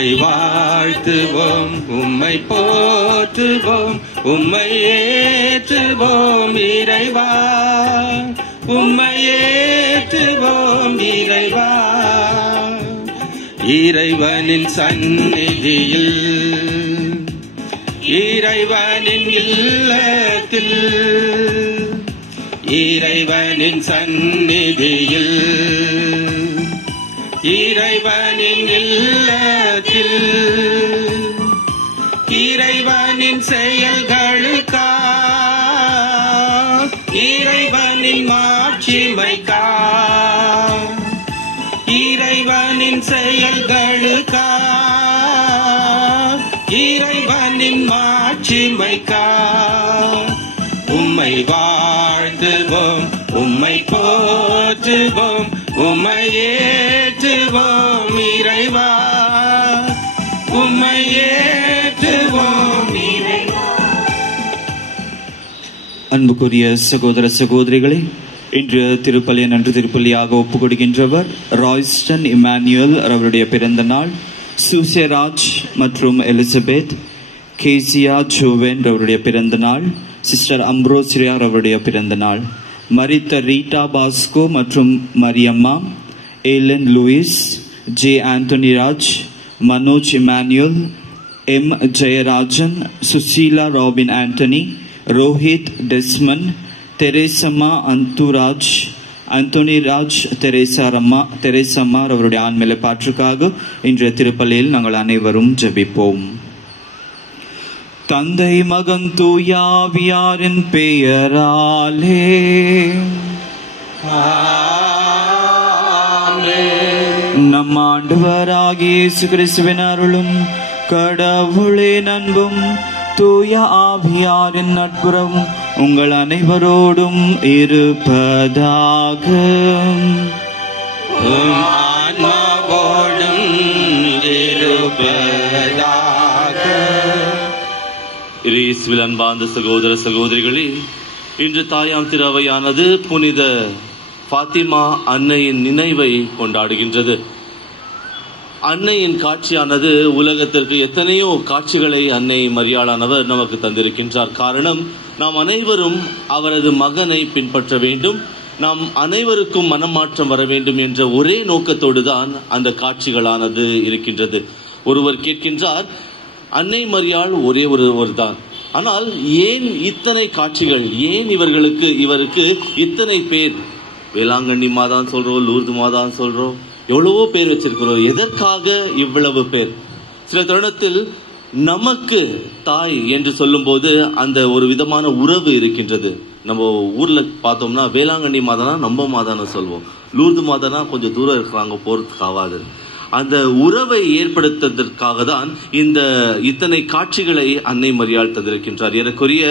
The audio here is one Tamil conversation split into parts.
உம்மை வாழ்த்துவோம், உம்மை போற்றுவோம், உம்மை ஏற்றுவோம் இறைவா, உம்மை ஏற்றுவோம் இறைவா. இறைவனின் சந்நிதியில், இறைவனின் இல்லத்தில், இறைவனின் சந்நிதியில், இறைவனின் இல்லத்தில், இறைவனின் செயல்களுக்கா, இறைவனின் மாட்சிமைக்கா, இறைவனின் செயல்களுக்கா, இறைவனின் மாட்சிமைக்கா. உம்மை வாழ்த்துவோம், உம்மை போற்றுவோம், உம்மை ஏற்றுவோம் இறைவா, உம்மை ஏற்றுவோம் இறைவா. அன்புக்குரிய சகோதர சகோதரிகளே, இன்று திருப்பலி நன்று திருப்பலியாக ஒப்புக் கொடுக்கின்றவர் ராய்ஸ்டன் இமானுவேல் அவருடைய பிறந்த நாள். சூசேராஜ் மற்றும் எலிசபெத், கேசியா ஜோவென் அவருடைய பிறந்த நாள். சிஸ்டர் அம்ப்ரோசியா அவருடைய பிறந்த நாள். மரித்த ரீட்டா பாஸ்கோ மற்றும் Mariyamma, Ellen Louis, J Antony Raj, Manoj Emmanuel, M Jayarajan, Susheela Robin Antony, Rohit Desmond, Theresamma Anthuraj, Anthony Raj, Theresamma அவருடைய ஆண்மையில பாற்றுக்காக இன்றைய திருப்பலியில் நாங்கள் அனைவரும் ஜெபிப்போம். தந்தை மகன் தூயாவியாரின் பெயராலே நம் ஆண்டவராகிய இயேசு கிறிஸ்துவின் அருளும் கடவுளின் அன்பும் தூய ஆவியாரின் நட்புறவும் உங்கள் அனைவரோடும் இருப்பதாக. இயேசுவில் அன்பார்ந்த சகோதர சகோதரிகளே, இன்று தாயாம் திருவையானது புனித ஃபாத்திமா அன்னையின் நினைவை கொண்டாடுகின்றது. அன்னையின் காட்சியானது உலகத்திற்கு எத்தனையோ காட்சிகளை அன்னை மரியாளானவர் நமக்கு தந்திருக்கின்றார். காரணம், நாம் அனைவரும் அவரது மகனை பின்பற்ற வேண்டும், நாம் அனைவருக்கும் மனமாற்றம் வர வேண்டும் என்ற ஒரே நோக்கத்தோடு தான் அந்த காட்சிகளானது இருக்கின்றது. ஒருவர் கேட்கின்றார், அன்னை மரியாள் ஒரே ஒருவர் தான், ஆனால் ஏன் இத்தனை காட்சிகள், ஏன் இவருக்கு இத்தனை பேர்? வேளாங்கண்ணி மாதான் சொல்றோம், லூர்து மாதான் சொல்றோம், எவ்வளவோ பேர் வச்சிருக்கிறோம், எதற்காக இவ்வளவு பேர்? சில தருணத்தில் நமக்கு தாய் என்று சொல்லும் போது அந்த ஒரு விதமான உறவு இருக்கின்றது. நம்ம ஊர்ல பார்த்தோம்னா வேளாங்கண்ணி மாதானா நம்ம மாதான சொல்வோம், லூர்து மாதானா கொஞ்சம் தூரம் இருக்கிறாங்க, போறதுக்கு ஆகாது. அந்த உறவை ஏற்படுத்துவதற்காக தான் இத்தனை காட்சிகளை அன்னை மரியாள் தந்திருக்கின்றார். ஏறக்குறைய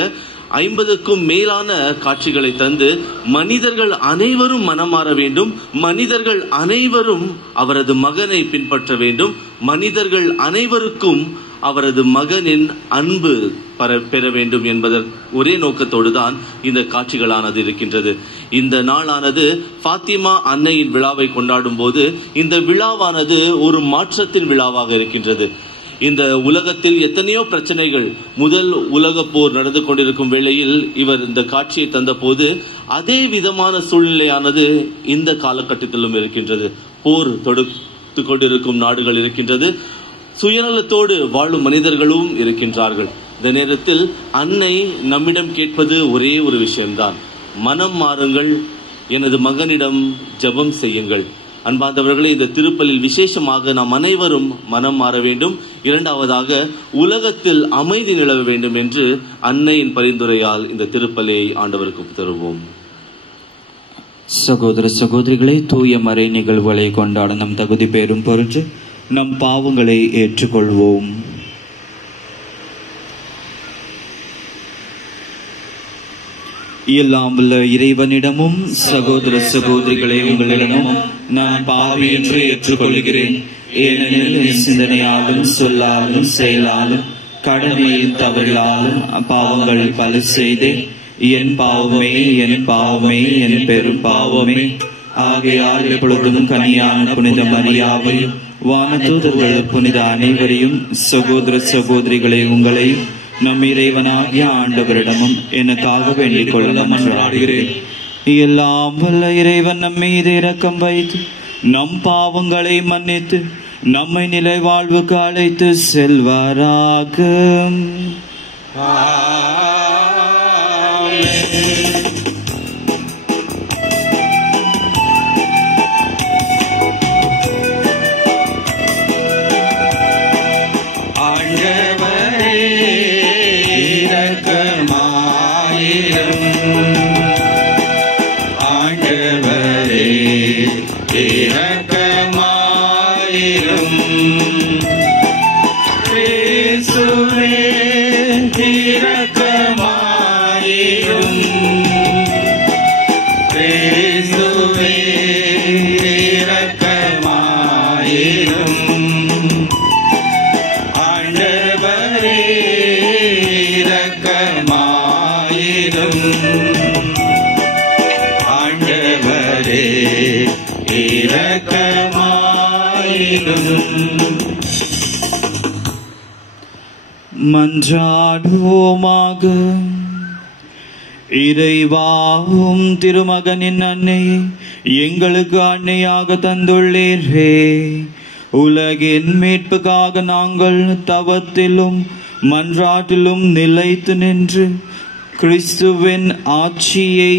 50க்கும் மேலான காட்சிகளை தந்து மனிதர்கள் அனைவரும் மனமாற வேண்டும், மனிதர்கள் அனைவரும் அவரது மகனை பின்பற்ற வேண்டும், மனிதர்கள் அனைவருக்கும் அவரது மகனின் அன்பு பெற வேண்டும் என்பதன் ஒரே நோக்கத்தோடு தான் இந்த காட்சிகளானது இருக்கின்றது. இந்த நாளானது ஃபாத்திமா அன்னையின் விழாவை கொண்டாடும் போது இந்த விழாவானது ஒரு மாற்றத்தின் விழாவாக இருக்கின்றது. இந்த உலகத்தில் எத்தனையோ பிரச்சனைகள், முதல் உலக போர் நடந்து கொண்டிருக்கும் வேளையில் இவர் இந்த காட்சியை தந்த போது அதே விதமான சூழ்நிலையானது இந்த காலகட்டத்திலும் இருக்கின்றது. போர் தொடுத்து கொண்டிருக்கும் நாடுகள் இருக்கின்றது, சுயநலத்தோடு வாழும் மனிதர்களும் இருக்கின்றார்கள். இந்த நேரத்தில் அன்னை நம்மிடம் கேட்பது ஒரே ஒரு விஷயம்தான், மனம் மாறுங்கள், எனது மகனிடம் ஜெபம் செய்யுங்கள். அன்பார்ந்தவர்களே, இந்த திருப்பலில் விசேஷமாக நாம் அனைவரும் மனம் மாற வேண்டும், இரண்டாவதாக உலகத்தில் அமைதி நிலவ வேண்டும் என்று அன்னையின் பரிந்துரையால் இந்த திருப்பலியை ஆண்டவருக்கு தருவோம். சகோதர சகோதரிகளை, தூய மறை நிகழ்வுகளை கொண்டாட நம் தகுதி பெறும் பொருட்டு நம் பாவங்களை ஏற்றுக்கொள்வோம். எல்லாம் உள்ள இறைவனிடமும் சகோதர சகோதரிகளை உங்களிடமும் நான் பாவி என்று ஏற்றுக்கொள்கிறேன். ஏனெனில் சிந்தனையாலும் சொல்லாலும் செயலாலும் கடமையில் தவறிலாலும் பாவங்கள் பல செய்தேன். என் பாவமே, என் பாவமே, என் பெரும் பாவமே. ஆகையால் எப்பொழுதும் கனியான புனித மரியாவையும் வானதூதர்கள் புனித அனைவரையும் சகோதர சகோதரிகளை உங்களையும் நம் இறைவனாகிய ஆண்டவரிடமும் எனக்காக வேண்டிக் கொள்ள மன்றாடுகிறேன். எல்லாம் வல்ல இறைவன் நம் மீது இரக்கம் வைத்து நம் பாவங்களை மன்னித்து நம்மை நிலை வாழ்வுக்கு அழைத்து செல்வாராக. மன்றாடுவோமாக. இறைவாவும் திருமகனின் அன்னையை எங்களுக்கு அன்னையாக தந்துள்ளீரே. உலகின் மீட்புக்காக நாங்கள் தவத்திலும் மன்றாட்டிலும் நிலைத்து நின்று கிறிஸ்துவின் ஆட்சியை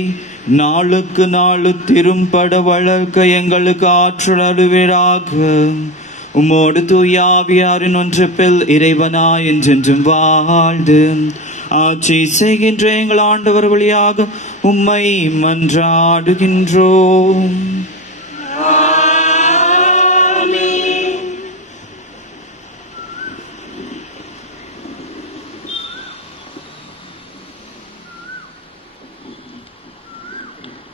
நாளுக்கு நாள் திரும்பட வளர்க்க எங்களுக்கு ஆற்றல் அருள்வீராக. உம்மோடு தூயாவியாரின் ஒன்றிப்பில் இறைவனா என்றென்றும் வாழ்ந்து ஆட்சி செய்கின்ற எங்கள் ஆண்டவர் வழியாக உம்மை மன்றாடுகின்றோம்.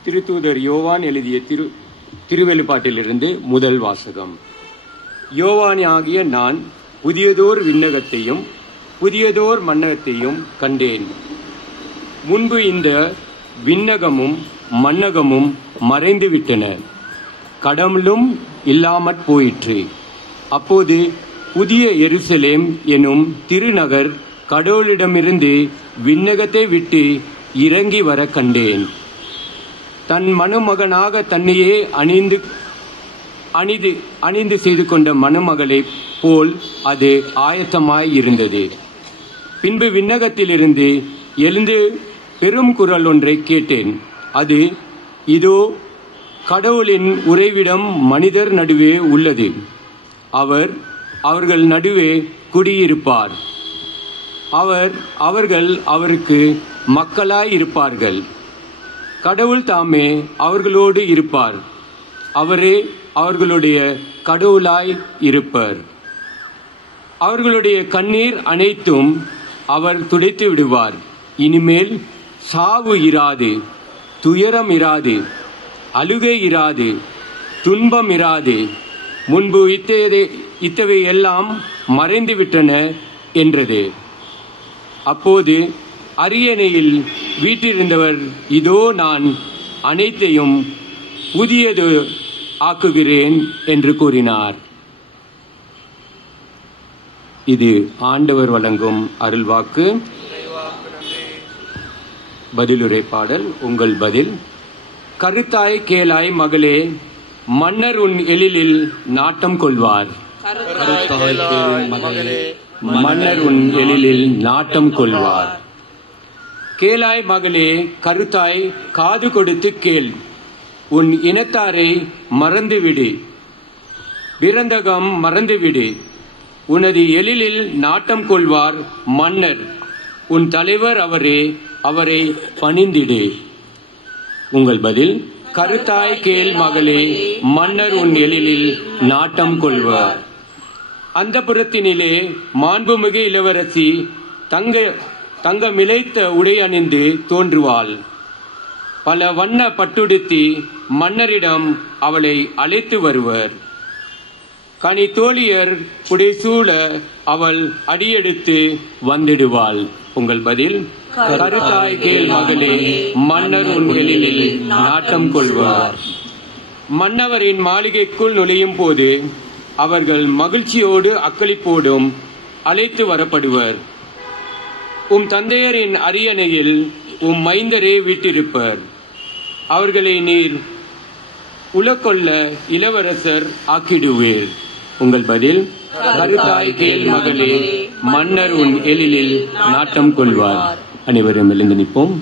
திருத்தூதர் யோவான் எழுதிய திருவெளிப்பாட்டிலிருந்து முதல் வாசகம். யோவான் ஆகிய நான் புதியதோர் விண்ணகத்தையும் புதியதோர் மண்ணகத்தையும் கண்டேன். முன்பு இந்த விண்ணகமும் மண்ணகமும் மறைந்துவிட்டன, கடவுளும் இல்லாமற் போயிற்று. அப்போது புதிய எருசலேம் எனும் திருநகர் கடவுளிடமிருந்து விண்ணகத்தை விட்டு இறங்கி வர கண்டேன். தன் மணமகனாக தன்னையே அணிந்து செய்து கொண்ட மணமகளை போல் அது ஆயத்தமாய் இருந்தது. பின்பு விண்ணகத்திலிருந்து எழுந்து பெரும் குரல் ஒன்றை கேட்டேன். அது, இதோ கடவுளின் உறைவிடம் மனிதர் நடுவே உள்ளது, அவர் அவர்கள் நடுவே குடியிருப்பார், அவர்கள் அவருக்கு மக்களாய் இருப்பார்கள், கடவுள் தாமே அவர்களோடு இருப்பார், அவரே அவர்களுடைய கடவுளாய் இருப்பர். அவர்களுடைய கண்ணீர் அனைத்தும் அவர் துடைத்து விடுவார். இனிமேல் சாவு இராது, துயரம் இராது, அழுகை இராது, துன்பம் இராது, முன்பு இத்தவை எல்லாம் மறைந்துவிட்டன என்றது. அப்போது அரியணையில் வீற்றிருந்தவர், இதோ நான் அனைத்தையும் புதியது ஆக்குகிறேன் என்று கூறினார். இது ஆண்டவர் வழங்கும் அருள்வாக்கு. பதிலுரை பாடல். உங்கள் பதில். கருத்தாய் கேளாய் மகளே, மன்னர் உன் எழிலில் நாட்டம் கொள்வார். மன்னர் உன் எழிலில் நாட்டம் கொள்வார். கேளாய் மகளே, கருத்தாய் காது கொடுத்து கேள், உன் இனத்தாரை மறந்துவிடு, விரந்தகம் மறந்துவிடு, உனது எழிலில் நாட்டம் கொள்வார் மன்னர், உன் தலைவர் அவரே, அவரை பணிந்திடு. உங்கள் பதில். கருத்தாய் கேள் மகளே, மன்னர் உன் எழிலில் நாட்டம் கொள்வார். அந்த புறத்தினிலே மாண்புமிகு இளவரசி தங்க மிளைத்த உடை அணிந்து தோன்றுவாள். பல வண்ண பட்டுடுத்தி மன்னரிடம் அவளை அழைத்து வருவர். கனி தோழியர் புடைசூழ அவள் அடியெடுத்து வந்திடுவாள். உங்கள் பதில். கருத்தாய் கேள் மகளே, மன்னர் உன் எழிலில் நாட்டம் கொள்வார். மன்னவரின் மாளிகைக்குள் நுழையும் போது அவர்கள் மகிழ்ச்சியோடு அக்களிப்போடும் அழைத்து வரப்படுவர். உம் தந்தையரின் அரியணையில் உம் மைந்தரே வீட்டிருப்பர். அவர்களை நீர் உலகொள்ள இளவரசர் ஆக்கிடுவீர். உங்கள் பதில், கருத்தாய் கேள் மகளே, மன்னர் உன் எழிலில் நாட்டம் கொள்வார். அனைவரும் எழுந்து நிற்போம்.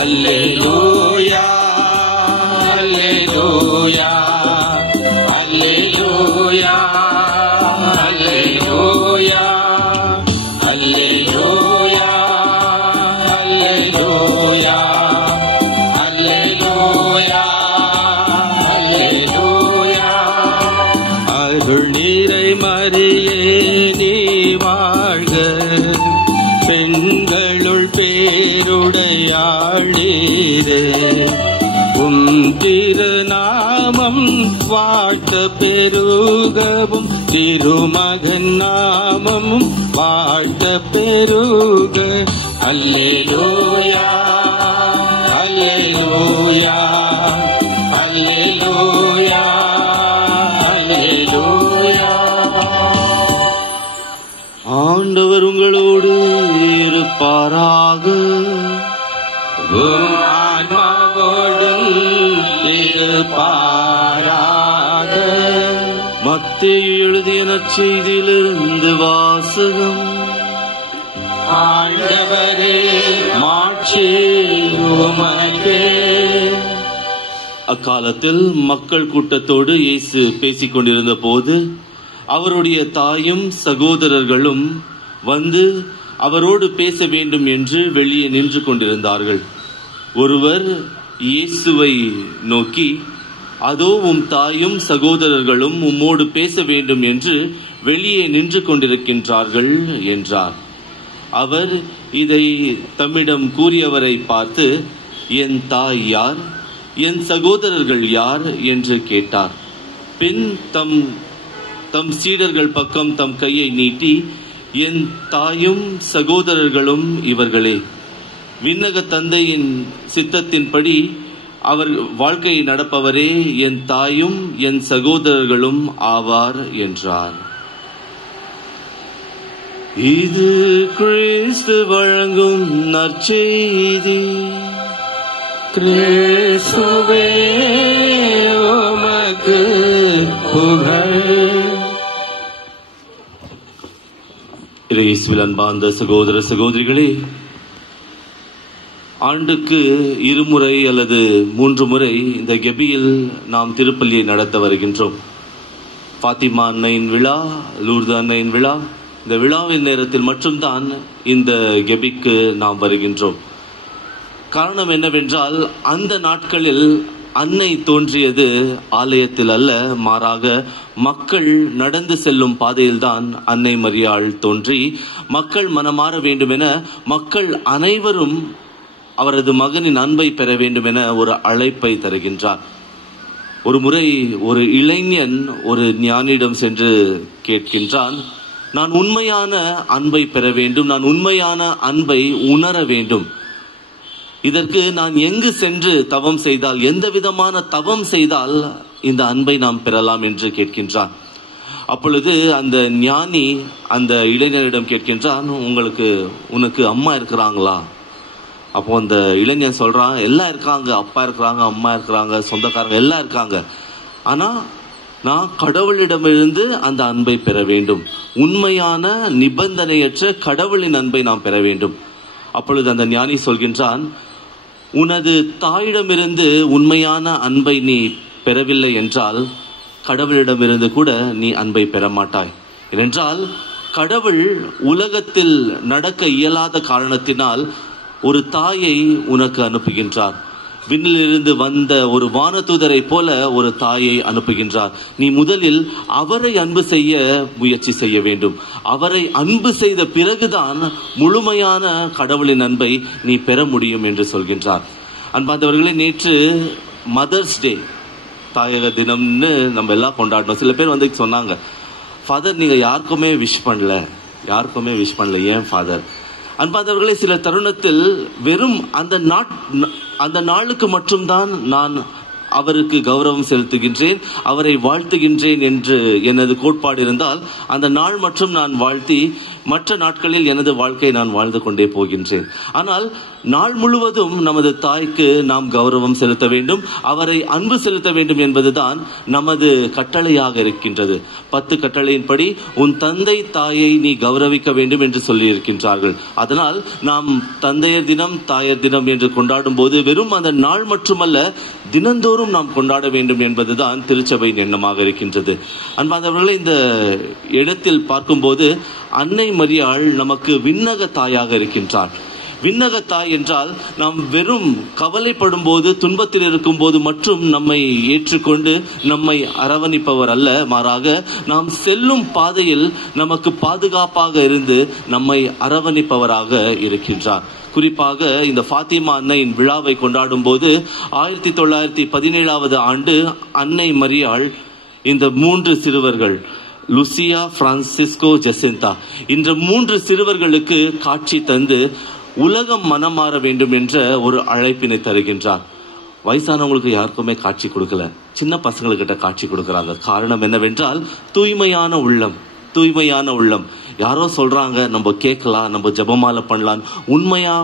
அல்லேலூயா அல்லேலூயா அல்லேலூயா அல்லேலூயா அல்லேலூயா அல்லேலூயா அல்லேலூயா அல்லேலூயா. அருள் நீரை மரியே நீ வாழ்க, பெண்களுள் பேருடையாளீரே, உம் திருநாமம் வாழ்த்த பெருகவும், திருமகன் நாமமும் வாழ்த்த பெருக. அல்லேலூயா அல்லேலூயா அல்லேலூயா அல்லேலூயா. ஆண்டவர் உங்களோடு இருப்பாராக. உம் ஆன்மாவோடும் இருப்பாராக. மத்தேயு எழுதிய நற்செய்தியிலிருந்து வாசகம். ஆண்டவரே, மாட்சி உமக்கே. அக்காலத்தில் மக்கள் கூட்டத்தோடு இயேசு பேசிக் கொண்டிருந்த போது அவருடைய தாயும் சகோதரர்களும் வந்து அவரோடு பேச வேண்டும் என்று வெளியே நின்று கொண்டிருந்தார்கள். ஒருவர் இயேசுவை நோக்கி, அதோ உம் தாயும் சகோதரர்களும் உம்மோடு பேச வேண்டும் என்று வெளியே நின்று கொண்டிருக்கின்றார்கள் என்றார். அவர் இதை தம்மிடம் கூறியவரை பார்த்து, என் தாய் யார், என் சகோதரர்கள் யார் என்று கேட்டார். பின் தம் சீடர்கள் பக்கம் தம் கையை நீட்டி, என் தாயும் சகோதரர்களும் இவர்களே, விண்ணக தந்தையின் சித்தத்தின்படி அவர் வாழ்க்கையை நடப்பவரே என் தாயும் என் சகோதரர்களும் ஆவார் என்றார். இது கிறிஸ்து வழங்கும் நற்செய்தி. கிறிஸ்துவே உமக்கு புகழ். இயேசுவில் அன்பார்ந்த சகோதர சகோதரிகளே, ஆண்டுக்கு 2 முறை அல்லது 3 முறை இந்த கெபியில் நாம் திருப்பலியை நடத்த வருகின்றோம். ஃபாத்திமா அன்னையின் விழா, லூர்து அன்னையின் விழா, இந்த விழாவின் நேரத்தில் மட்டும்தான் இந்த கெபிக்கு நாம் வருகின்றோம். காரணம் என்னவென்றால், அந்த நாட்களில் அன்னை தோன்றியது ஆலயத்தில் அல்ல, மாறாக மக்கள் நடந்து செல்லும் பாதையில்தான் அன்னை மரியாள் தோன்றி மக்கள் மனமாற வேண்டும் என, மக்கள் அனைவரும் அவரது மகனின் அன்பை பெற வேண்டும் என ஒரு அழைப்பை தருகின்றார். ஒரு முறை ஒரு இளைஞன் ஒரு ஞானியிடம் சென்று கேட்கின்றான், நான் உண்மையான அன்பை பெற வேண்டும், நான் உண்மையான அன்பை உணர வேண்டும், இதற்கு நான் எங்கு சென்று தவம் செய்தால், எந்த விதமான தவம் செய்தால் இந்த அன்பை நாம் பெறலாம் என்று கேட்கின்றான். அப்பொழுது அந்த ஞானி அந்த இளைஞரிடம் கேட்கின்றான், உனக்கு அம்மா இருக்கிறாங்களா? அப்போ அந்த இளைஞன் சொல்றான், எல்லாம் இருக்காங்க, அப்பா இருக்கிறாங்க, அம்மா இருக்கிறாங்க, சொந்தக்காரங்க எல்லாம் இருக்காங்க, ஆனா நான் கடவுளிடமிருந்து அந்த அன்பை பெற வேண்டும், உண்மையான நிபந்தனையற்ற கடவுளின் அன்பை நாம் பெற வேண்டும். அப்பொழுது அந்த ஞானி சொல்கின்றான், உனது தாயிடமிருந்து உண்மையான அன்பை நீ பெறவில்லை என்றால் கடவுளிடமிருந்து கூட நீ அன்பை பெற மாட்டாய். ஏனென்றால் கடவுள் உலகத்தில் நடக்க இயலாத காரணத்தினால் ஒரு தாயை உனக்கு அனுப்புகின்றார். விண்ணிலிருந்து வந்த ஒரு வானதூதரை போல ஒரு தாயை அனுப்புகின்றார். நீ முதலில் அவரை அன்பு செய்ய முயற்சி செய்ய வேண்டும். அவரை அன்பு செய்த பிறகுதான் முழுமையான கடவுளின் அன்பை நீ பெற முடியும் என்று சொல்கின்றார். அன்பார்ந்தவர்களே, நேற்று மதர்ஸ் டே, தாயக தினம்னு நம்ம எல்லாம் கொண்டாடணும். சில பேர் வந்து சொன்னாங்க, ஃபாதர் நீங்க யாருக்குமே விஷ் பண்ணல ஏன் ஃபாதர்? அன்பாதவர்களே, சில தருணத்தில் வெறும் அந்த நாளுக்கு மட்டும்தான் நான் அவருக்கு கௌரவம் செலுத்துகின்றேன், அவரை வாழ்த்துகின்றேன் என்று எனது கோட்பாடு இருந்தால் அந்த நாள் மற்றும் நான் வாழ்த்தி மற்ற நாட்களில் எனது வாழ்க்கையை நான் வாழ்ந்து கொண்டே போகின்றேன். ஆனால் நாள் முழுவதும் நமது தாய்க்கு நாம் கௌரவம் செலுத்த வேண்டும், அவரை அன்பு செலுத்த வேண்டும் என்பதுதான் நமது கட்டளையாக இருக்கின்றது. 10 கட்டளையின்படி உன் தந்தை தாயை நீ கௌரவிக்க வேண்டும் என்று சொல்லி இருக்கின்றார்கள். அதனால் நாம் தந்தையர் தினம் தாயர் தினம் என்று கொண்டாடும் போது வெறும் அந்த நாள் மட்டுமல்ல, தினந்தோறும் நாம் கொண்டாட வேண்டும் என்பதுதான் திருச்சபையின் எண்ணமாக இருக்கின்றது. அன்பார்ந்தவர்களே, இந்த இடத்தில் பார்க்கும்போது அன்னை மரியாள் நமக்கு விண்ணக தாயாக இருக்கின்றார். விண்ணக தாய் என்றால் நாம் வெறும் கவலைப்படும் போது, துன்பத்தில் இருக்கும் போது மட்டும் நம்மை ஏற்றுக்கொண்டு நம்மை அரவணைப்பவர் அல்ல, மாறாக நாம் செல்லும் பாதையில் நமக்கு பாதுகாப்பாக இருந்து நம்மை அரவணைப்பவராக இருக்கின்றார். குறிப்பாக இந்த ஃபாத்திமா அன்னையின் விழாவை கொண்டாடும் போது 1917 ஆண்டு அன்னை மரியாள் இந்த 3 சிறுவர்கள் லுசியா, பிரான்சிஸ்கோ, ஜெசிந்தா, இந்த 3 சிறுவர்களுக்கு காட்சி தந்து உலகம் மனமாற வேண்டும் என்ற ஒரு அழைப்பினை தருகின்றார். வயசானவங்களுக்கு யாருக்குமே காட்சி கொடுக்கல, சின்ன பசங்களுக்கிட்ட காட்சி கொடுக்கறாங்க. காரணம் என்னவென்றால் தூய்மையான உள்ளம். யாரோ சொல்றாங்க, நம்ம கேட்கலாம், நம்ம ஜெபமாலை பண்ணலாம், உண்மையா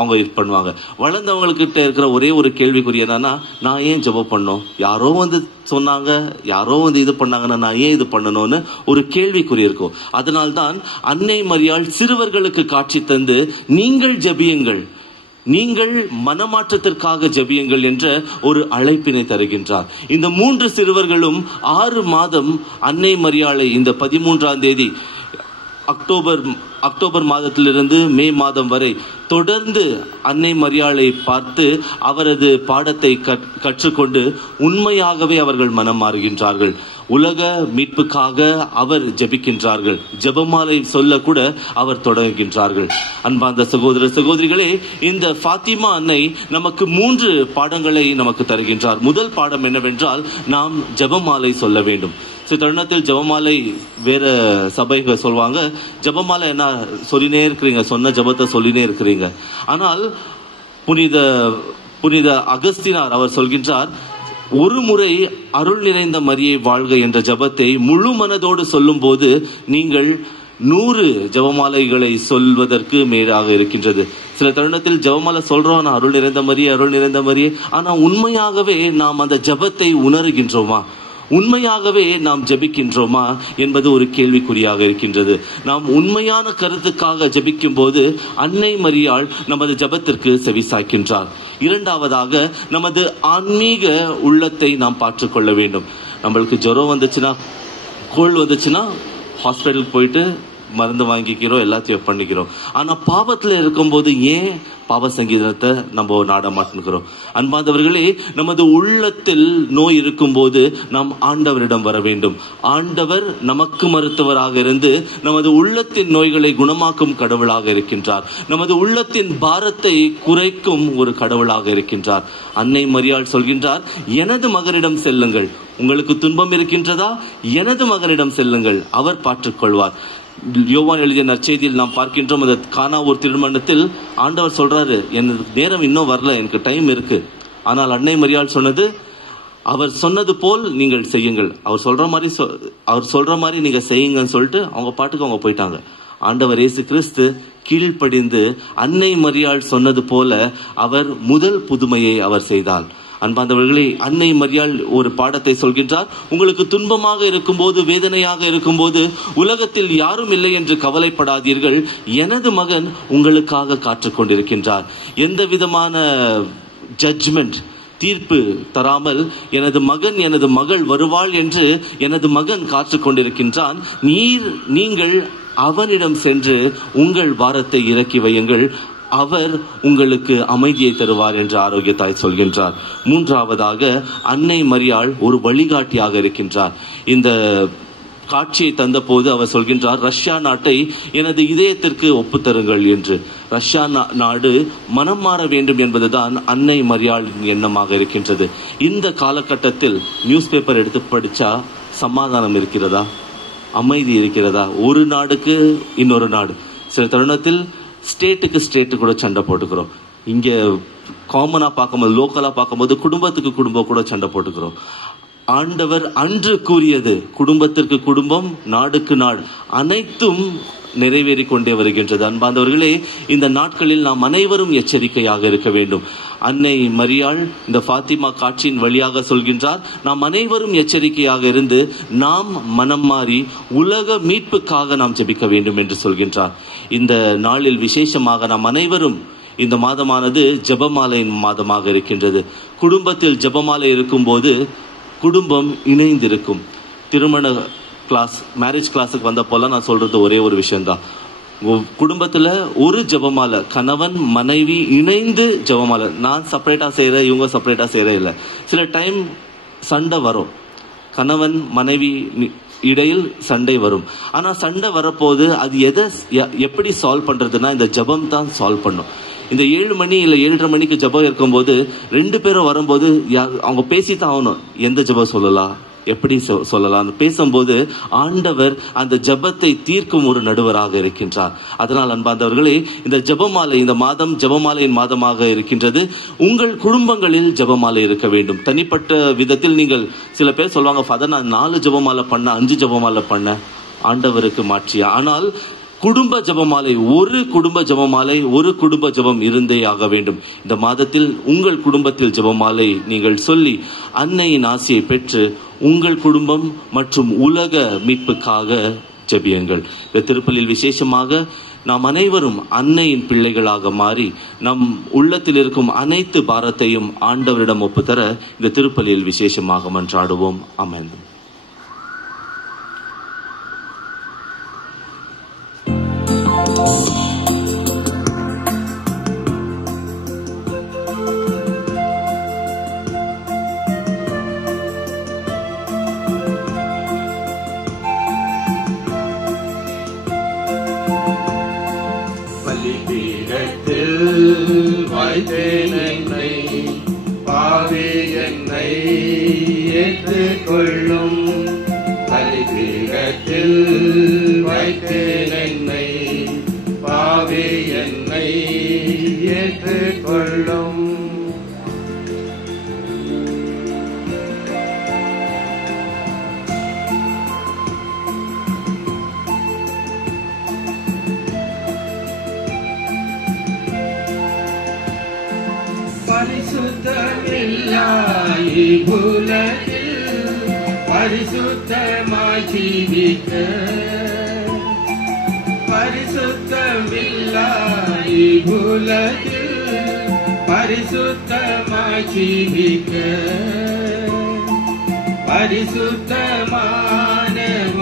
அவங்க இது பண்ணுவாங்க. வளர்ந்தவங்ககிட்ட இருக்கிற ஒரே ஒரு கேள்விக்குரிய என்னன்னா, நான் ஏன் ஜெபம் பண்ணோம்? யாரோ வந்து சொன்னாங்க, யாரோ வந்து இது பண்ணாங்கன்னா நான் ஏன் இது பண்ணணும்னு ஒரு கேள்விக்குறி இருக்கும். அதனால்தான் அன்னை மரியாள் சிறுவர்களுக்கு காட்சி தந்து நீங்கள் ஜெபியுங்கள், நீங்கள் மனமாற்றத்திற்காக ஜெபியுங்கள் என்ற ஒரு அழைப்பினை தருகின்றார். இந்த 3 சிறுவர்களும் 6 மாதம் அன்னை மரியாளை இந்த 13ஆம் தேதி அக்டோபர் மாதத்திலிருந்து மே மாதம் வரை தொடர்ந்து அன்னை மரியாளை பார்த்து அவரது பாடத்தை கற்றுக்கொண்டு உண்மையாகவே அவர்கள் மனம் மாறுகின்றார்கள். உலக மீட்புக்காக அவர் ஜெபிக்கின்றார்கள். ஜெபமாலை சொல்ல கூட அவர் தொடங்குகின்றார்கள். அன்பார்ந்த சகோதர சகோதரிகளே, இந்த ஃபாத்திமா அன்னை நமக்கு 3 பாடங்களை நமக்கு தருகின்றார். முதல் பாடம் என்னவென்றால், நாம் ஜெபமாலை சொல்ல வேண்டும். சில தருணத்தில் ஜெபமாலை வேற சபைகள் சொல்வாங்க, ஜெபமாலை என்ன சொல்லினே இருக்கிறீங்க, சொன்ன ஜெபத்தை சொல்லினே இருக்கிறீங்க. ஆனால் புனித அகஸ்தினார் அவர் சொல்கின்றார், ஒரு முறை அருள் நிறைந்த மரியை வாழ்க என்ற ஜெபத்தை முழு மனதோடு சொல்லும் போது நீங்கள் 100 ஜெபமாலைகளை சொல்வதற்கு மேலாக இருக்கின்றது. சில தருணத்தில் ஜெபமாலை சொல்றோம், ஆனா அருள் நிறைந்த மரியே, ஆனா உண்மையாகவே நாம் அந்த ஜெபத்தை உணர்கின்றோமா? உண்மையாகவே நாம் ஜெபிக்கின்றோமா என்பது ஒரு கேள்விக்குறியாக இருக்கின்றது. நாம் உண்மையான கருத்துக்காக ஜெபிக்கும் போது அன்னை மரியாள் நமது ஜெபத்திற்கு செவிசாய்க்கின்றார். இரண்டாவதாக, நமது ஆன்மீக உள்ளத்தை நாம் பார்த்துக்கொள்ள வேண்டும். நம்மளுக்கு ஜுரம் வந்துச்சுன்னா, கோல்டு வந்துச்சுன்னா ஹாஸ்பிட்டலுக்கு போயிட்டு மருந்து வாங்கிக்கிறோம், எல்லாத்தையும் பண்ணிக்கிறோம். ஆனா பாவத்துல இருக்கும்போது ஏன் பாவ சங்கீதத்தை நம்ம நாட மாட்டேங்கிறோம்? அன்பாந்தவர்களே, நமது உள்ளத்தில் நோய் இருக்கும் போது நாம் ஆண்டவரிடம் வர வேண்டும். ஆண்டவர் நமக்கு மருத்துவராக இருந்து நமது உள்ளத்தின் நோய்களை குணமாக்கும் கடவுளாக இருக்கின்றார். நமது உள்ளத்தின் பாரத்தை குறைக்கும் ஒரு கடவுளாக இருக்கின்றார். அன்னை மரியாள் சொல்கின்றார், எனது மகனிடம் செல்லுங்கள். உங்களுக்கு துன்பம் இருக்கின்றதா? எனது மகனிடம் செல்லுங்கள், அவர் பார்த்துக்கொள்வார். யோவான் எழுதிய நற்செய்தியில் நாம் பார்க்கின்றோம், அந்த கானா ஒரு திருமணத்தில் ஆண்டவர் சொல்றாரு, எனக்கு நேரம் இன்னும் வரல, எனக்கு டைம் இருக்கு. ஆனால் அன்னை மரியாள் சொன்னது, அவர் சொன்னது போல் நீங்கள் செய்யுங்கள், அவர் சொல்ற மாதிரி நீங்க செய்யுங்கன்னு சொல்லிட்டு அவங்க பாட்டுக்கு அவங்க போயிட்டாங்க. ஆண்டவர் இயேசு கிறிஸ்து கீழ்ப்படிந்து அன்னை மரியாள் சொன்னது போல அவர் முதல் புதுமையை அவர் செய்தார். அன்பார்ந்தவர்களே, அன்னை மரியாள் ஒரு பாடத்தை சொல்கின்றார். உங்களுக்கு துன்பமாக இருக்கும்போது, வேதனையாக இருக்கும்போது, உலகத்தில் யாரும் இல்லை என்று கவலைப்படாதீர்கள், எனது மகன் உங்களுக்காக காத்துக் கொண்டிருக்கின்றார். எந்த விதமான ஜட்ஜ்மெண்ட், தீர்ப்பு தராமல் எனது மகன் எனது மகள் வருவாள் என்று எனது மகன் காத்துக் கொண்டிருக்கின்றான். நீங்கள் அவனிடம் சென்று உங்கள் பாரத்தை இறக்கி வையுங்கள், அவர் உங்களுக்கு அமைதியை தருவார் என்று ஆரோக்கியத்தாய் சொல்கின்றார். மூன்றாவதாக, அன்னை மரியாள் ஒரு வழிகாட்டியாக இருக்கின்றார். இந்த காட்சியை தந்த போது அவர் சொல்கின்றார், ரஷ்யா நாட்டை எனது இதயத்திற்கு ஒப்புத்தருங்கள் என்று. ரஷ்யா நாடு மனம் மாற வேண்டும் என்பதுதான் அன்னை மரியாளின் எண்ணமாக இருக்கின்றது. இந்த காலகட்டத்தில் நியூஸ் பேப்பர் எடுத்து படிச்சா சமாதானம் இருக்கிறதா? அமைதி இருக்கிறதா? ஒரு நாடுக்கு இன்னொரு நாடு, சில தருணத்தில் ஸ்டேட்டுக்கு ஸ்டேட்டு கூட சண்டை போட்டுக்கிறோம். இங்க காமனா பார்க்கும்போது, லோக்கலா பார்க்கும்போது குடும்பத்துக்கு குடும்பம் கூட சண்டை போட்டுக்கிறோம். ஆண்டவர் அன்று கூறியது குடும்பத்திற்கு குடும்பம், நாடுக்கு நாடு, அனைத்தும் நிறைவேறி கொண்டே வருகின்றது. அன்பாந்தவர்களே, இந்த நாட்களில் நாம் அனைவரும் எச்சரிக்கையாக இருக்க வேண்டும். அன்னை மரியாள் இந்த ஃபாத்திமா காட்சியின் வழியாக சொல்கின்றார், நாம் அனைவரும் எச்சரிக்கையாக இருந்து நாம் மனம் மாறி உலக மீட்புக்காக நாம் ஜெபிக்க வேண்டும் என்று சொல்கின்றார். இந்த நாளில் விசேஷமாக நாம் அனைவரும், இந்த மாதமானது ஜெபமாலையின் மாதமாக இருக்கின்றது. குடும்பத்தில் ஜெபமாலை இருக்கும்போது குடும்பம் இணைந்திருக்கும். திருமண கிளாஸ், மேரேஜ் கிளாஸுக்கு வந்த போல நான் சொல்றது ஒரே ஒரு விஷயம்தான். குடும்பத்துல ஒரு ஜெபமாலை, கணவன் மனைவி இணைந்து ஜெபமாலை. நான் செப்பரேட்டா செய்யறேன், இவங்க செப்பரேட்டா செய்யற இல்லை. சில டைம் சண்டை வரும், கணவன் மனைவி இடையில் சண்டை வரும். ஆனா சண்டை வரப்போது அது எப்படி சால்வ் பண்றதுன்னா இந்த ஜெபம் தான் சால்வ் பண்ணும். இந்த 7 மணி இல்ல 7:30 மணிக்கு ஜெபம் இருக்கும்போது 2 பேரும் வரும்போது அவங்க பேசித்தான் ஆகணும். எந்த ஜெபம் சொல்லலாம், எப்படி சொல்லலாம் பேசும்போது ஆண்டவர் அந்த ஜெபத்தை தீர்க்கும் ஒரு நடுவராக இருக்கின்றார். அதனால் அன்பார்ந்தவர்களே, இந்த ஜெபமாலை, இந்த மாதம் ஜெபமாலையின் மாதமாக இருக்கின்றது. உங்கள் குடும்பங்களில் ஜெபமாலை இருக்க வேண்டும். தனிப்பட்ட விதத்தில் நீங்கள், சில பேர் சொல்லுவாங்க, ஃபாதர் நான் 4 ஜெபமாலை பண்ண, 5 ஜெபமாலை பண்ண, ஆண்டவருக்கு மாற்றிய. ஆனால் குடும்ப ஜெபமாலை, ஒரு குடும்ப ஜெபமாலை, ஒரு குடும்ப ஜெபம் இருந்தே ஆக வேண்டும். இந்த மாதத்தில் உங்கள் குடும்பத்தில் ஜெபமாலை நீங்கள் சொல்லி அன்னையின் ஆசியை பெற்று உங்கள் குடும்பம் மற்றும் உலக மீட்புக்காக ஜெபியுங்கள். இந்த திருப்பலியில் விசேஷமாக நாம் அனைவரும் அன்னையின் பிள்ளைகளாக மாறி நம் உள்ளத்தில் இருக்கும் அனைத்து பாரத்தையும் ஆண்டவரிடம் ஒப்புத்தர இந்த திருப்பலியில் விசேஷமாக மன்றாடுவோம். ஆமென். என்னை பாவி என்னை ஏற்றுக்கொள்ளும், பலிபீடத்தில் வைத்தேன் என்னை பாவி என்னை ஏற்றுக்கொள்ளும். பரிசுத்தமில்லாய் உலகில் பரிசுத்தமாய் ஜீவிக்க, பரிசுத்தமில்லாய் உலகில் பரிசுத்தமாய் ஜீவிக்க, பரிசுத்தமான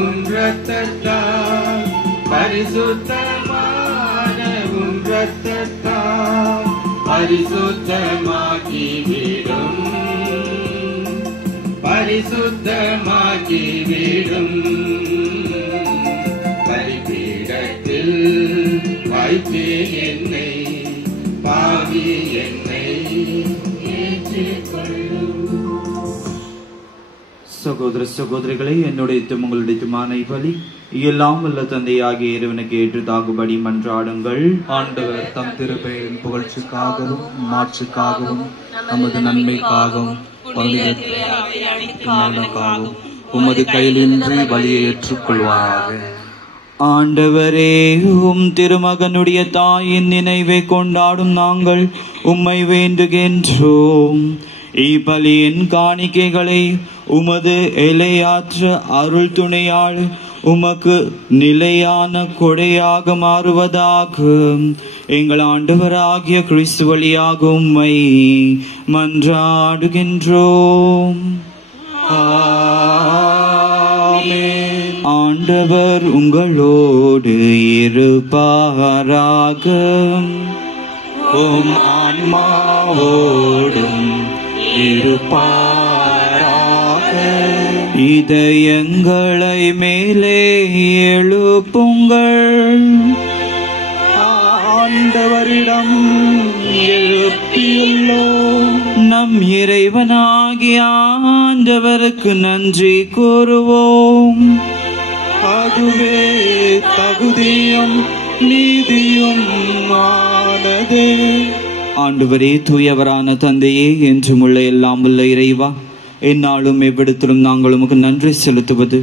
உன் இரத்தத்தால், பரிசுத்தமான உன் இரத்தத்தால் பரிசுத்தமாக்கிவிடும், பரிசுத்தமாக்கிவிடும். பலிபீடத்தில் வைத்தேன் என்னை பாவி என்னை ஏற்றுக்கொள்ளும். சகோதர சகோதரிகளை, என்னுடைய உங்களுடைய துமான பலி எல்லாம் வல்ல தந்தையாகிய இறைவனுக்கு ஏற்றதாகும்படி மன்றாடுங்கள். ஆண்டவர் தம் திருப்பெயரின் புகழ்ச்சிக்காகவும் மாட்சிக்காகவும் நமது நன்மைக்காகவும் உமது கையிலின்றி பலியை ஏற்றுக்கொள்வாராக. ஆண்டவரே, உம் திருமகனுடைய தாயின் நினைவை கொண்டாடும் நாங்கள் உம்மை வேண்டுகின்றோம். இப்பலியின் காணிக்கைகளை உமது எல்லையாற்ற அருள் துணையால் உமக்கு நிலையான கொடையாக மாறுவதாக எங்கள் ஆண்டவராகிய கிறிஸ்து வழியாக உம்மை மன்றாடுகின்றோம். ஆமென். ஆண்டவர் உங்களோடு இருப்பாராக. உம் ஆன்மாவோடும் இருப்பாராக. இதயங்களை மேலே எழுப்புங்கள். ஆண்டவரிடம் எழுப்பியுள்ளோம். நம் இறைவனாகிய ஆண்டவருக்கு நன்றி கூறுவோம். அதுவே தகுதியும் நீதியும் ஆனது. ஆண்டவரே, தூயவரான தந்தையே, என்றும் உள்ள எல்லாம் உள்ள இறைவா, எந்நாளும் எவ்விடத்திலும் நாங்கள் உமக்கு நன்றி செலுத்துவது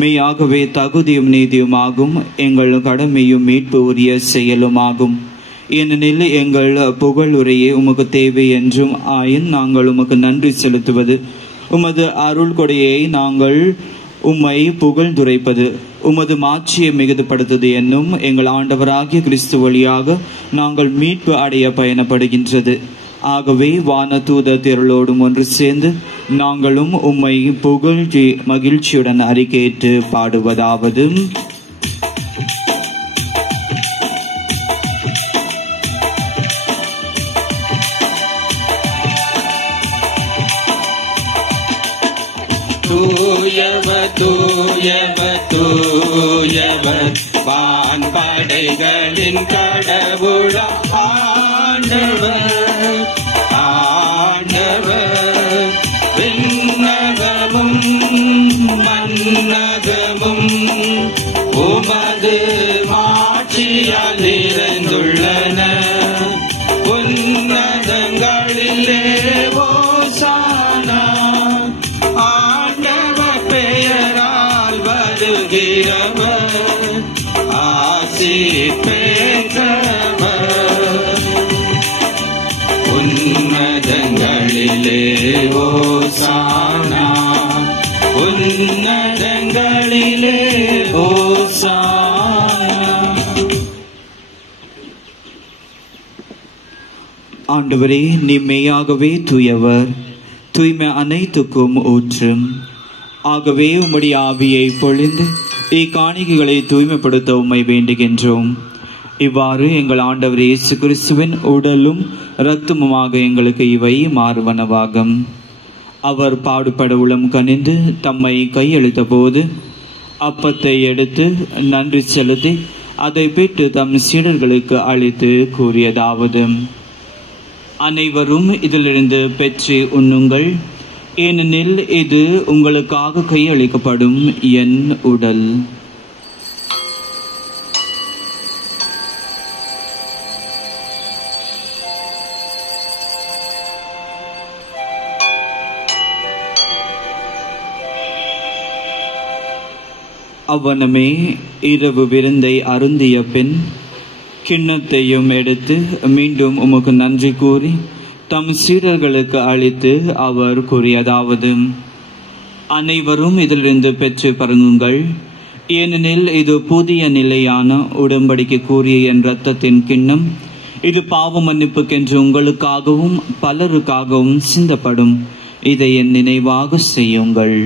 மெய்யாகவே தகுதியும் நீதியுமாகும். எங்கள் கடமையும் மீட்பு உரிய செயலுமாகும். ஏனெனில் எங்கள் புகழுரையே உமக்கு தேவை என்றும் ஆயின் நாங்கள் உமக்கு நன்றி செலுத்துவது உமது அருள் கொடையை நாங்கள் உம்மை புகழ்ந்துரைப்பது உமது மாட்சியை மிகுதிப்படுத்துவது என்னும் எங்கள் ஆண்டவராகிய கிறிஸ்து வழியாக நாங்கள் மீட்பு அடைய பயணப்படுகின்றது. ஆகவே வானதூத திரளோடும் ஒன்று சேர்ந்து நாங்களும் உம்மை புகழ்ச்சி மகிழ்ச்சியுடன் அறிக்கையிட்டு பாடுவதாவது: தூயவர் தூயவர் தூயவர் வான் படைகளின் கடவுள ஆண்டவர் ஆண்டவர். விண்ணகமும் மன்னகமும் உமது மாட்சியால் நிறைந்துள்ளன. உன்னதங்களிலே ஓசானா, ஆண்டவர் பெயரால் வருகிறவர் ஆசி பெற்றவர். உன்னதங்களிலே ஓசானா, உன்னதங்களிலே ஓசானா. ஆண்டவரே, நீ மெய்யாகவே தூயவர், தூய்மை அனைத்துக்கும் ஊற்றும். ஆகவே உம்முடைய ஆவியை பொழிந்து இக்காணிக்கைகளை தூய்மைப்படுத்த உம்மை வேண்டுகின்றோம். இவ்வாறு எங்கள் ஆண்டவர் இயேசு கிறிஸ்துவின் உடலும் இரத்தமுமாக எங்களுக்கு இவை மாறுவனவாகும். அவர் பாடுபட உளம் கனிந்து தம்மை கையளித்த போது அப்பத்தை எடுத்து நன்றி செலுத்தி அதை பெற்று தம் சீடர்களுக்கு அளித்து கூறியதாவது: அனைவரும் இதிலிருந்து பெற்று உண்ணுங்கள், ஏனெனில் இது உங்களுக்காக கையளிக்கப்படும் என் உடல். அவ்வனமே இரவு விருந்தை அருந்திய பின் கிண்ணத்தையும் எடுத்து மீண்டும் உமக்கு நன்றி கூறி தம் சீடர்களுக்கு அளித்து அவர் கூறியதாவது: அனைவரும் இதிலிருந்து பெற்று பருங்குங்கள், ஏனெனில் இது புதிய நிலையான உடன்படிக்கை கூறிய என் இரத்தத்தின் கிண்ணம். இது பாவ மன்னிப்புக்கென்று உங்களுக்காகவும் பலருக்காகவும் சிந்தப்படும். இதை என் நினைவாக செய்யுங்கள்.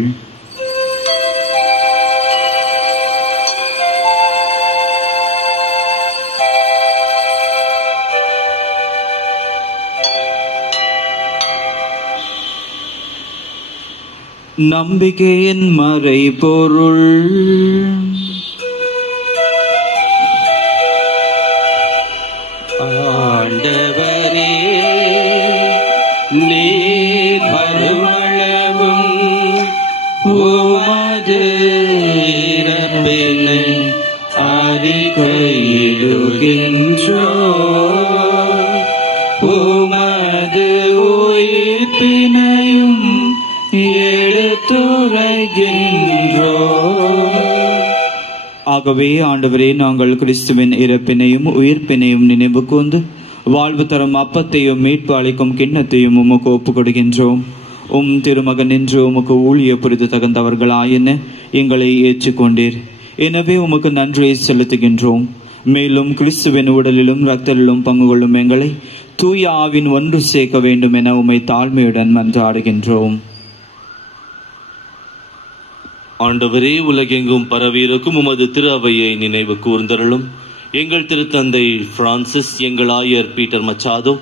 நம்பிக்கையின் மறை பொருள். ஆண்டவரே, நீர் வருமளவும் உமது இறப்பினை அறிக்கையிடுகின்றோம். உமது உயிர்ப்பினையும் ஆகவே ஆண்டவரே, நாங்கள் கிறிஸ்துவின் இறப்பினையும் உயிர்ப்பினையும் நினைவு கூர்ந்து வாழ்வு தரும் அப்பத்தையும் மீட்பு அளிக்கும் கிண்ணத்தையும் உமக்கு ஒப்புக் கொடுக்கின்றோம். திருமகன் என்று உமக்கு ஊழிய புரிந்து தகுந்தவர்களாயின எங்களை ஏற்றுக்கொண்டீர். எனவே உமக்கு நன்றியை செலுத்துகின்றோம். மேலும் கிறிஸ்துவின் உடலிலும் இரத்தத்திலும் பங்கு கொள்ளும் எங்களை தூய ஆவின் ஒன்று சேர்க்க வேண்டும் என உம்மை தாழ்மையுடன் மன்றாடுகின்றோம். ஆண்டவரே, உலகெங்கும் பரவியிருக்கும் உமது திரு அவையை நினைவு கூர்ந்தருளும். எங்கள் திருத்தந்தை பிரான்சிஸ், எங்கள் ஆயர் பீட்டர் மச்சாதோ,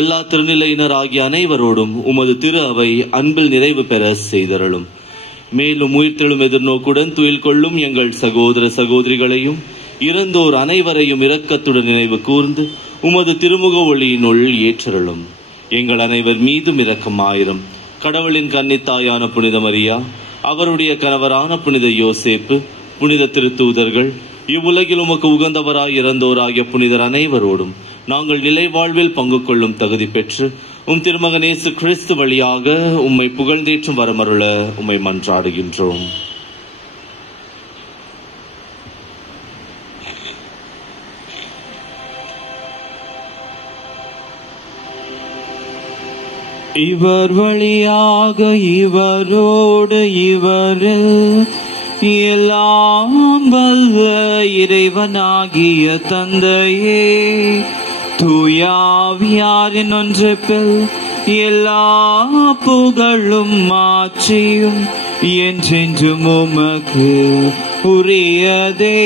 எல்லா திருநிலையினர் ஆகிய அனைவரோடும் உமது திரு அவை அன்பில் நிறைவு பெற செய்தருளும். மேலும் உயிர்த்தெழும் எதிர்நோக்குடன் துயில் கொள்ளும் எங்கள் சகோதர சகோதரிகளையும் இறந்தோர் அனைவரையும் இரக்கத்துடன் நினைவு கூர்ந்து உமது திருமுக ஒளியினுள் ஏற்றருளும். எங்கள் அனைவர் மீதும் இரக்கமாயிரும். கடவுளின் கன்னித்தாயான புனித மரியா, அவருடைய கணவரான புனித யோசேப்பு, புனித திருத்தூதர்கள், இவ்வுலகில் உமக்கு உகந்தவராய் இறந்தோராகிய புனிதர் அனைவரோடும் நாங்கள் நிலை வாழ்வில் பங்கு கொள்ளும் தகுதி பெற்று திருமகன் இயேசு கிறிஸ்து வழியாக உம்மை புகழ்ந்தேற்றும் வரமருள உம்மை மன்றாடுகின்றோம். இவர் வழியாக இவரோடு இவரில் எல்லாம் வல்ல இறைவனாகிய தந்தையே, தூயாவியாரின் ஒன்றிப்பில் எல்லா புகழும் மாட்சியும் என்றென்றும் உமக்கு உரியதே.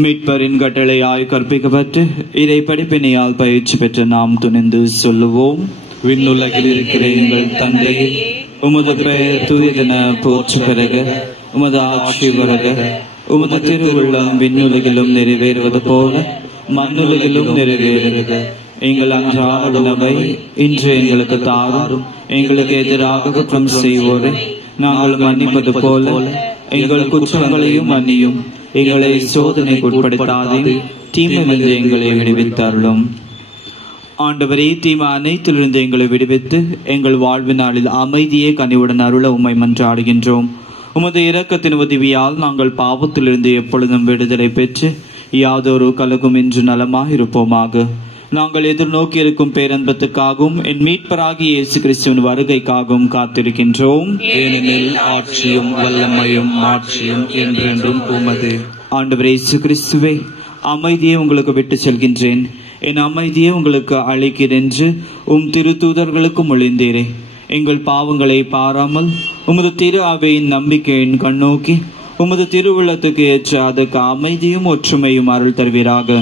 மீட்பரின் கட்டளையாய் கற்பிக்கப்பட்டு இதை படிப்பினையால் பயிற்சி பெற்ற நாம் துணிந்து சொல்லுவோம். விண்ணுலகில் இருக்கிற எங்கள் தந்தையே, உமது பெயர் தூயதென போற்று பெறுக, உமது ஆட்சி வருக, உமது திருவுள்ளம் விண்ணுலகிலும் நிறைவேறுவது போல மண்ணுலகிலும் நிறைவேறுக. எங்கள் அன்றாட உணவை இன்று எங்களுக்கு தாரும். எங்களுக்கு எதிராக குற்றம் செய்வோரை நாங்கள் மன்னிப்பது போல எங்கள் குற்றங்களையும் மன்னியும். எங்களை சோதனைக்கு உட்படுத்தாதே, தீமையிலிருந்து எங்களை விடுவித்தருளும். ஆண்டவரே, தீமை அனைத்திலிருந்து எங்களை விடுவித்து எங்கள் வாழ்வு நாளில் அமைதியே கனிவுடன் அருள உம்மை மன்றாடுகின்றோம். உமது இரக்கத்தின் உதவியால் நாங்கள் பாவத்திலிருந்து எப்பொழுதும் விடுதலை பெற்று யாதொரு கலகும் இன்று நலமாக இருப்போமாக. நாங்கள் எதிர்நோக்கி இருக்கும் பேரன்பத்துக்காகவும் என் மீட்பராகிய இயேசு கிறிஸ்துவின் வருகைக்காகவும் காத்திருக்கின்றோம். ஏனெனில் ஆட்சியும் வல்லமையும் மாட்சியும் என்றென்றும் உமது. ஆண்டவரே இயேசு கிறிஸ்துவே, அமைதியை உங்களுக்கு விட்டு செல்கின்றேன், என் அமைதியை உங்களுக்கு அளிக்கிறேன் உம் திருத்தூதர்களுக்கு மொழிந்தீரே. எங்கள் பாவங்களை பாராமல் உமது திரு அவையின் நம்பிக்கையின் கண்ணோக்கி உமது திருவுள்ளத்துக்கு ஏற்ற அதற்கு அமைதியும் ஒற்றுமையும் அருள் தருவீராக.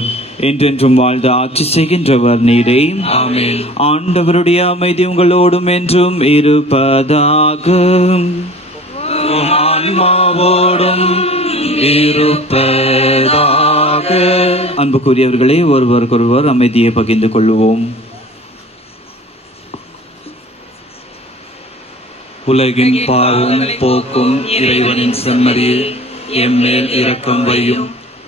என்றென்றும் வாழ்ந்து ஆட்சி செய்கின்றவர் நீரே. ஆமென். ஆண்டவருடைய அமைதி உங்களோடும் என்றும் இருப்பதாக. ஆன்மாவோடும் இருப்பதாக. அன்புக்குரியவர்களே, ஒருவருக்கொருவர் அமைதியை பகிர்ந்து கொள்வோம். உலகின் பாவம் போக்கும் இறைவனின் செம்மறியே, எம்மேல் இரக்கம் வையும்.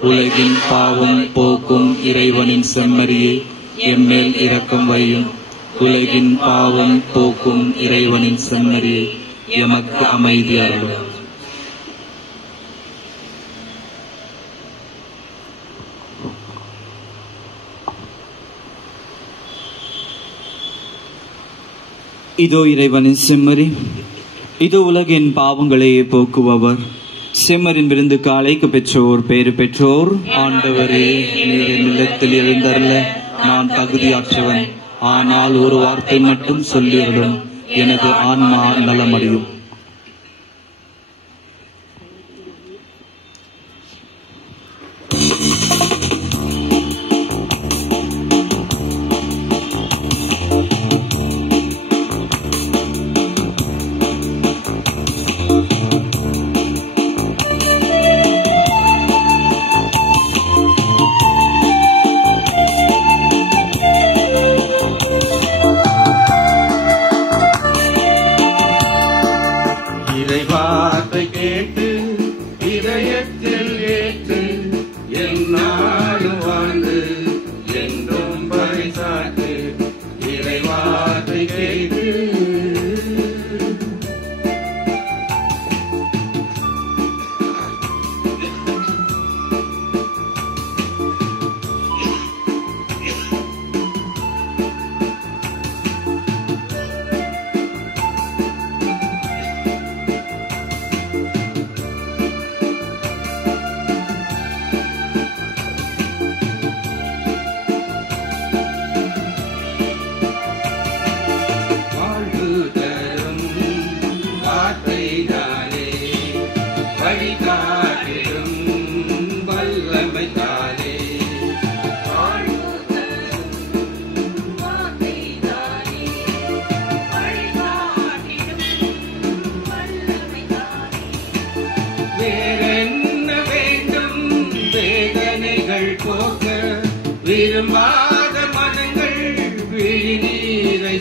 உலகின் பாவம் போக்கும் இறைவனின் செம்மறியே, எம்மேல் இரக்கம் வையும். உலகின் பாவம் போக்கும் இறைவனின் செம்மறியே, எமக்கு அமைதி அருளும். இதோ இறைவனின் செம்மறி, இதோ உலகின் பாவங்களையே போக்குபவர். செம்மரின் விருந்துக்கு அழைக்க பெற்றோர் பேறு பெற்றோர். ஆண்டவரே, நீர் என் இல்லத்தில் எழுந்தருள நான் தகுதியற்றவன். ஆனால் ஒரு வார்த்தை மட்டும் சொல்லிவிடும், எனது ஆன்மா நலமடையும்.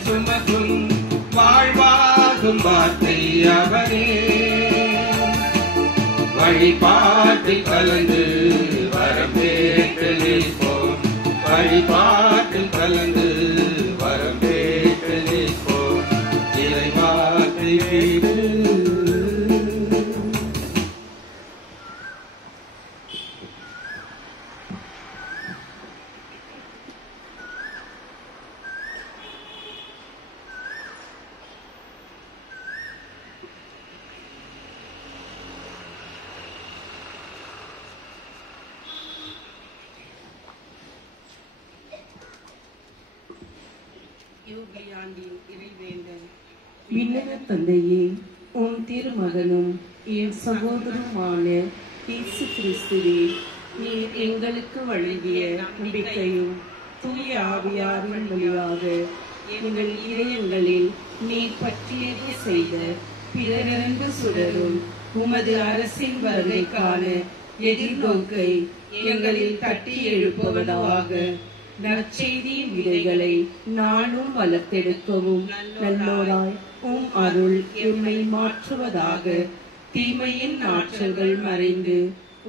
சுமக்கும் வாழ்வாகும் வார்த்தை அவரே. வழிபாட்டில் கலந்து வரம் பெற்று நிற்போம், வழிபாட்டில் கலந்து வரம் பெற்று நிற்போம். இறைவார்த்தை கேட்டு விண்ணக தந்தையே, உம் திருமகனும் என் சகோதரமான இயேசு கிறிஸ்துவே, நீர் எங்களுக்கு வழங்கிய நம்பிக்கையும் தூய ஆவியாரின் வழியாக எங்கள் இதயங்களில் நீர் பற்றியது செய்த பிறரன்பு சுடரும் உமது அரசின் வருகைக்கான எதிர்நோக்கை எங்களில் தட்டி எழுப்புவதாக நற்செய்தியின் விதைகளை நானும் வளர்த்தெடுக்கவும் நல்லோராய் உம் அருள் எம்மை மாற்றுவதாக. தீமையின் ஆற்றல்கள் மறைந்து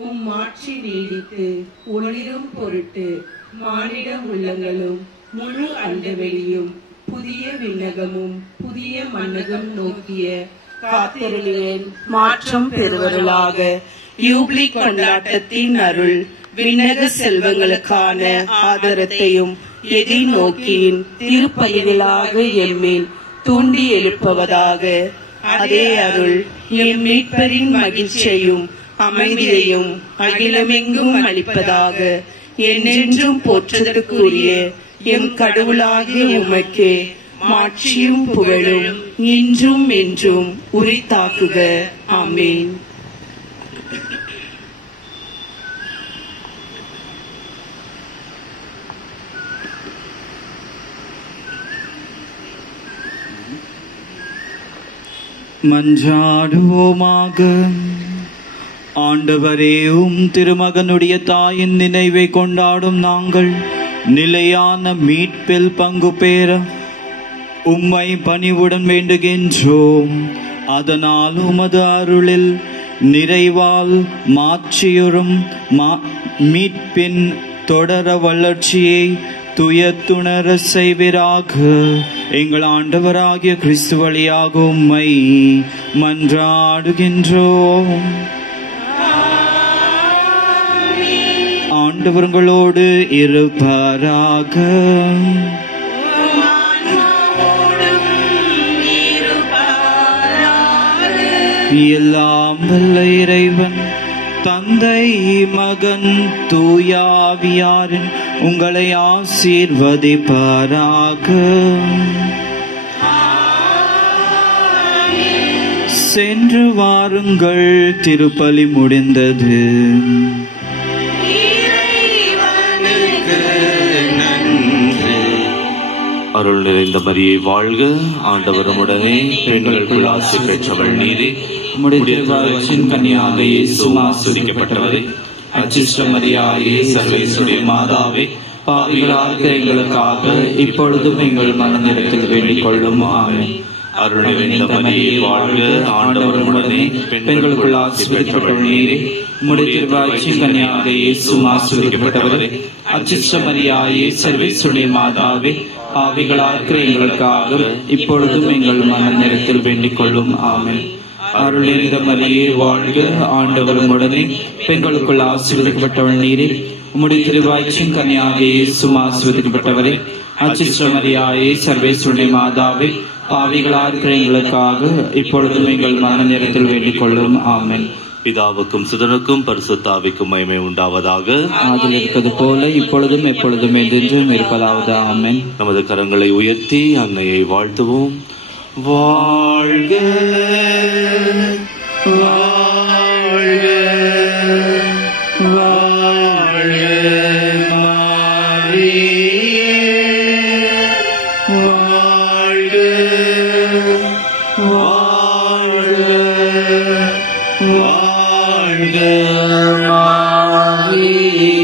உம் ஆட்சி நீடித்து ஒளிரும் பொருட்டு மானிட உள்ளங்களும் முழு அண்டவெளியும் புதிய விண்ணகமும் புதிய மன்னகம் நோக்கிய காத்திருளேன் மாற்றம் பெறுவர்களாக. யூப்ளி கொண்டாட்டத்தின் அருள் விண்ணக செல்வங்களுக்கான ஆதரத்தையும் எதிர்நோக்கியின் திருப்பயனிலாக எம்மேல் தூண்டி எழுப்புவதாக. அதே அருள் எம் மீட்பரின் மகிழ்ச்சியையும் அமைதியையும் அகிலமெங்கும் அளிப்பதாக. என்றென்றும் போற்றுதற்குரிய எம் கடவுளாகிய உமக்கே மாட்சியும் புகழும் இன்றும் என்றும் உரித்தாக்குக. ஆமென். மன்றாடுவோமாக. ஆண்டவரே, உம் திருமகனுடைய தாயின் நினைவை கொண்டாடும் நாங்கள் நிலையான மீட்பில் பங்கு பெற உம்மை பணிவுடன் வேண்டுகின்றோம். அதனால் உமது அருளில் நிறைவால் மாற்றியுறும் மீட்பின் தொடர வளர்ச்சியை துயத்துணர செய்வீராக. எங்கள் ஆண்டவராகிய கிறிஸ்து வழியாக உம்மை மன்றாடுகின்றோம். ஆண்டவர்களோடு இருப்பாராக. எல்லாம் வல்ல இறைவன் தந்தை, மகன், தூயாவியாரின் உங்களை ஆசீர்வதிப்பாராக. சென்று வாருங்கள், திருப்பலி முடிந்தது. அருள் நிறைந்த மரியை வாழ்க, ஆண்டவருடனே பெண்களுக்குள் ஆசி பெற்றவள் நீரே. கன்னியாக இயேசுவும் ஆசீர்வதிக்கப்பட்டவரே. அச்சிஷ்ட மரியாயே, சர்வேசுடைய மாதாவே, பாவிகளாக எங்களுக்காக இப்பொழுதும் எங்கள் மனநிலத்தில் வேண்டிக் கொள்ளும். ஆமென். அருள் நிறைந்த மரியை வாழ்க, ஆண்டவருடனே பெண்களுக்குள் ஆசீர்வதிக்கப்பட்டவள் நீரே. திருவாய்ச்சின் கன்னியாக இயேசுவும் ஆசீர்வதிக்கப்பட்டவரே. அச்சிஷ்ட மரியாயே, சர்வேசுடைய மாதாவே, பாவிகளாக எங்களுக்காக இப்பொழுதும் எங்கள் மனநிலத்தில் வேண்டிக் கொள்ளும். ஆமென். அருள் நிறைந்த மரியே வாழ்க, ஆண்டவரும் உடனே பெண்களுக்குள் ஆசீர்வதிக்கப்பட்டவள் நீரே. உம்முடைய திருவாய்ச்சின் கன்னியாக இயேசுவும் ஆசீர்வதிக்கப்பட்டவரே. அச்சிஷ்ட மரியாயே, சர்வேசுடைய மாதாவே, பாவிகளாக எங்களுக்காக இப்பொழுதும் எங்கள் மரண நேரத்தில் வேண்டிக் கொள்ளும். ஆமென். பிதாவுக்கும் சுதனுக்கும் பரிசுத்த ஆவிக்கும் மகிமை உண்டாவதாக. அதில் இருக்கிறது போல இப்பொழுதும் எப்பொழுதும் என்றென்றும் இருப்பதாவது. ஆமென். நமது கரங்களை உயர்த்தி அன்னையை வாழ்த்துவோம். வாழ்க வாழ்க வாழ்க மாரியே, வாழ்க வாழ்க வாழ்க மாரியே.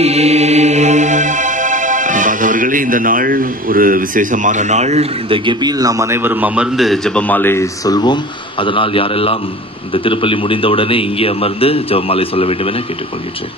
அன்பானவர்களே, இந்த இந்த நாள் ஒரு விசேஷமான நாள். இந்த கெபியில் நாம் அனைவரும் அமர்ந்து ஜெபமாலை சொல்வோம். அதனால் யாரெல்லாம் இந்த திருப்பலி முடிந்தவுடனே இங்கே அமர்ந்து ஜெபமாலை சொல்ல வேண்டும் என கேட்டுக்கொள்கிறேன்.